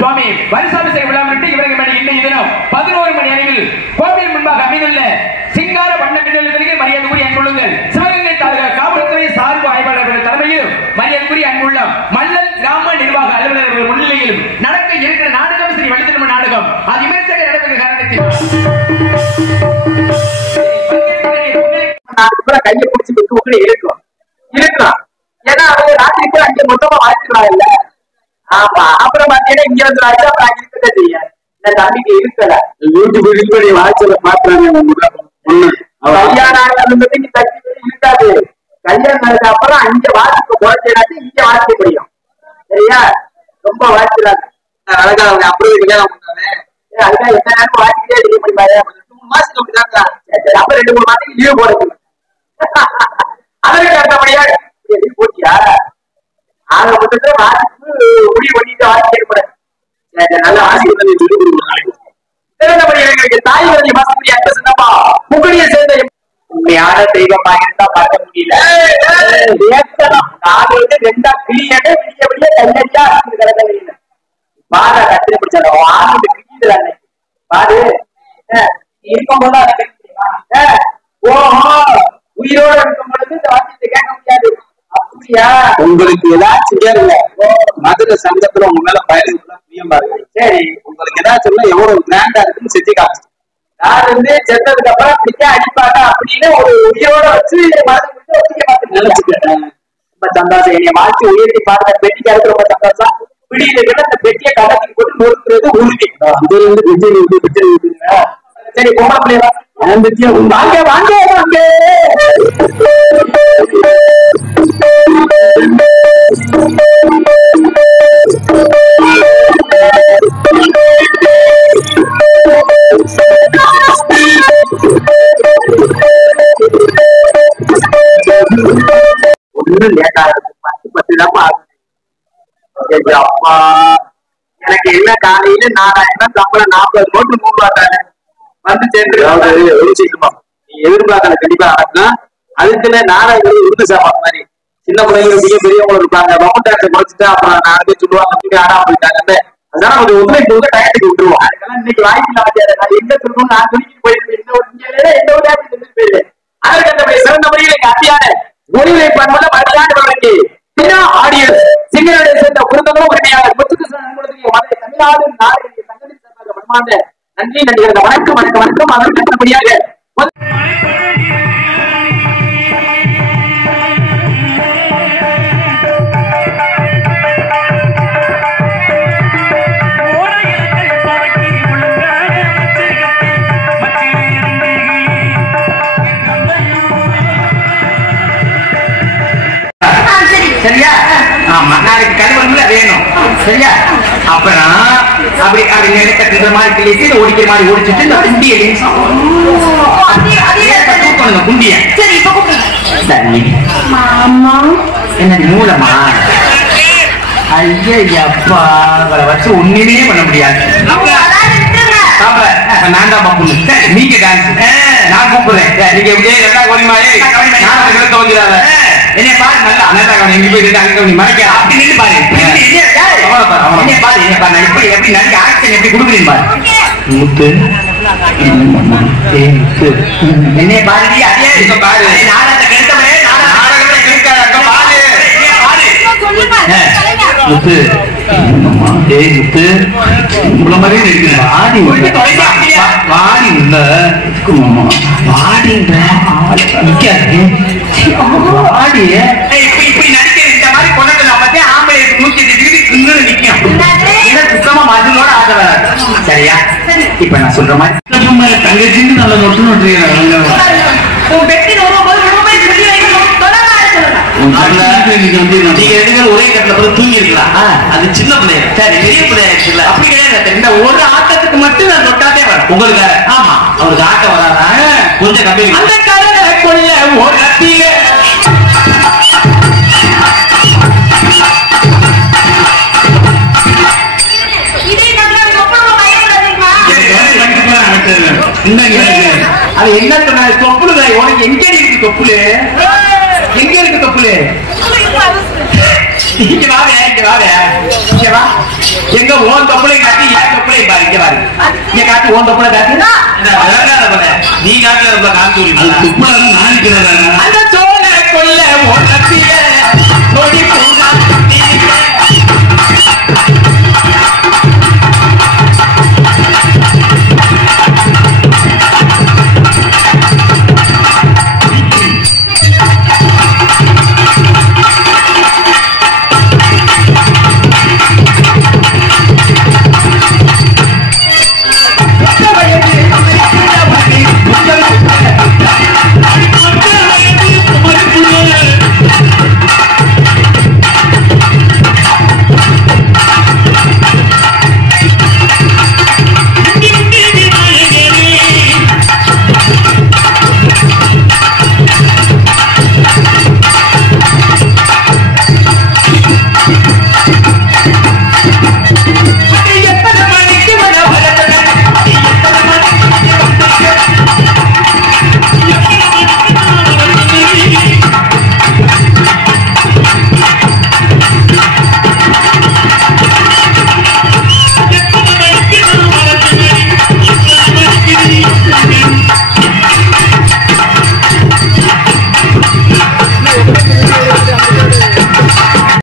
சுவாமி வருஷாபிஷேக விழா முன்னிட்டு இவர்கள் இன்றைய தினம் 11 மணி அளவில் கோவில் முன்பாக அமைந்துள்ள சிங்கார வண்ண மின்னலுக்கு மரியாதைக்குரிய அன்புள்ளுங்கள் சிவகங்கை தாலுகா காவல்துறை சார்பு ஆய்வாளர்கள் தலைமையிலும் மரியாதைக்குரிய அன்புள்ள மல்லல் கிராம நிர்வாக அலுவலர்கள் முன்னிலையிலும் நடக்க இருக்கிற நாடகம் ஸ்ரீ வள்ளித்திரும நாடகம் அது விமர்சக நடக்கிற காரணத்தில் கையை பிடிச்சி இருக்கும் ஏன்னா அவங்க ராத்திரி கூட அங்கே மொத்தமா வாழ்த்துக்கலாம் இல்ல. ஆமா அப்புறம் பாத்தீங்கன்னா இங்க வந்து அப்புறம் இருக்கதான் செய்ய இந்த தம்பிக்கு இருக்கல யூடியூப் வாழ்ச்சல பாக்குறாங்க. கல்யாணம் இருக்காது. கல்யாணம் அப்புறம் அங்க வாழ்க்கை குறைச்சாச்சு இங்க வாழ்க்கை முடியும். சரியா ரொம்ப வாழ்த்துறாங்க. அழகா அவங்க அப்புறம் கல்யாணம் பண்ணாங்க. அதுக்காக எந்த நேரம் வாழ்க்கையே இருக்க முடியாது. 3 மாசத்துக்கு அப்படிதாங்க. அப்புறம் 2-3 மாசத்துக்கு லீவு போடுறது. அதற்கு அடுத்தபடியா போட்டியா ஆக மொத்தத்துல வாசிப்பு முடிவு பண்ணிட்டு ஆட்சி ஏற்பட நல்ல ஆசிரியர் சொல்லி கொடுக்கணும். தாய் வழி வாசப்படி அன்பு சின்னப்பா முகடியை சேர்ந்த உண்மையான தெய்வமாக இருந்தா பார்க்க முடியல. நாலு வந்து 2 கிளியட விடிய விடிய கல்லடியா கிடக்கல பாதா கத்திரி பிடிச்சாங்க ஆண்டு கிளியில அன்னைக்கு பாரு இருக்கும்போது ஓஹோ உயிரோட இருக்கும் பொழுது இந்த வாக்கியத்தை கேட்க முடியாது. அப்படியா உங்களுக்கு ஏதாச்சும் இல்ல மதுரை சங்கத்துல உங்க மேல பயணம் பாருங்க. சரி உங்களுக்கு ஏதாச்சும் எவ்வளவு கிராண்டா இருக்குன்னு செஞ்சு காமிச்சு நான் வந்து செத்ததுக்கு அப்புறம் பிடிக்க அடிப்பாங்க அப்படின்னு ஒரு உயிரோட வச்சு நினைச்சுக்கிறேன். ரொம்ப சந்தோஷம். என்னை வாழ்க்கை உயர்த்தி பார்த்த பெட்டிக்காருக்கு ரொம்ப சந்தோஷம். பிடியில விட அந்த பெட்டியை கலத்தி போட்டு நொறுக்குறது உறுதி. அது வந்து சரி பொம்பளை வாங்க வாங்க வாங்க ஒண்ணு லேட்டா இருக்கு. 10 தான் ஆகுது. அப்பா எனக்கு என்ன காலையில 4000 சம்பளம் 40 நோட்டு 100 ரூபா தானே வந்து சேர்ந்து நீ எதிர்பார்க்கல கண்டிப்பா ஆனா அதுக்குள்ள நாடகம் உருது சாப்பாடு மாதிரி சின்ன பிள்ளைங்க பெரியவங்களும் இருப்பாங்க. பம்பட்டாட்டை குறைச்சிட்டு அப்புறம் 4 பேர் சொல்லுவாங்க ஆடாம போயிட்டாங்க. அதனால ஒரு உண்மைக்கு வந்து டயத்துக்கு விட்டுருவோம். அதுக்கெல்லாம் இன்னைக்கு வாய்ப்பு இல்லாம நான் எங்க சொல்லணும் நான் சொல்லிட்டு போயிருக்கேன். எந்த ஒரு போயிருக்கேன். அதற்கு அந்த சிறந்த முறையில் எங்க அத்தியான ஒளிவுரை பண்புல மரியாதை வழங்கி ஆடியன்ஸ் சிங்கருடைய சேர்ந்த குடும்பங்களும் உரிமையாளர் முத்துகிருஷ்ணன் தமிழ்நாடு நாடக சங்கத்தின் சார்பாக மனமார்ந்த நன்றி நன்றிகள். வணக்கம் வணக்கம் வணக்கம். அதற்கு அடுத்தபடியாக சரியா ஆமா நாளைக்கு கல்வன்ல வேணும். சரியா அப்புறம் அப்படி அப்படி நெருக்கட்டுற மாதிரி கிளிக்கு ஓடிக்கிற மாதிரி ஓடிச்சுட்டு இந்த குண்டியை தூக்கணும். குண்டிய சரி என்ன மூலமா ஐயப்பா அவளை வச்சு ஒண்ணுமே பண்ண முடியாது. நான் தான் பாப்பா. சரி நீங்க டான்ஸ் நான் கூப்பிடுறேன். நீங்க எப்படியே எல்லா கோலிமாயே நான் தோன்றாத என்ன பாரு நல்லா நல்லா எங்க போய் அங்க மறைக்க அப்படி நின்று பாரு. என்ன பாரு என்ன பாரு எப்படி எப்படி நடிக்க ஆக்ஷன் எப்படி கொடுக்குறீங்க பாரு. முத்து என்ன பாரு அதே இருக்க பாரு. நாடகத்தை கெடுத்தவனே நாடகத்தை கெடுக்காத அங்க பாரு முத்து ஏய் முத்து உங்கள மாதிரியே நடிக்கிறேன். வாடி வாடி உள்ள வாடின்ற நிக்காது வாடி இப்படி நடிக்கிற இந்த மாதிரி கொண்டு நம்ம ஆம்பளை 180 டிகிரி நிக்கும். சுத்தமா மதுளோட ஆசை வராது. சரியா இப்ப நான் சொல்ற மாதிரி தங்கச்சின்னு நல்ல நொட்டு நொட்டுறீங்க. நீங்க ஒரே கட்டில தூங்கி இருக்கலாம். அது சின்ன பிள்ளைய சரி பெரிய பிள்ளையா அப்படி கிடையாது. இந்த ஒரு ஆட்டத்துக்கு மட்டும் நான் தொட்டாதே வர உங்களுக்கு. ஆமா அவருக்கு ஆட்டம் வராதா கொஞ்சம் கம்மி. அந்த கடலை கொள்ள ஒரு கத்திய அது என்ன சொன்ன தொப்புளு உனக்கு எங்க இருக்கு தொப்புளு எங்க இருக்கு தொப்புளு இங்க வாங்க இங்க வாங்க இங்க வா எங்க ஓன் தொப்பளை காட்டி ஏன் தொப்பளை பாருங்க பாருங்க இங்க காட்டி ஓன் தொப்பளை காட்டி நீ காட்டுல காமிச்சு அந்த சோழ கொல்ல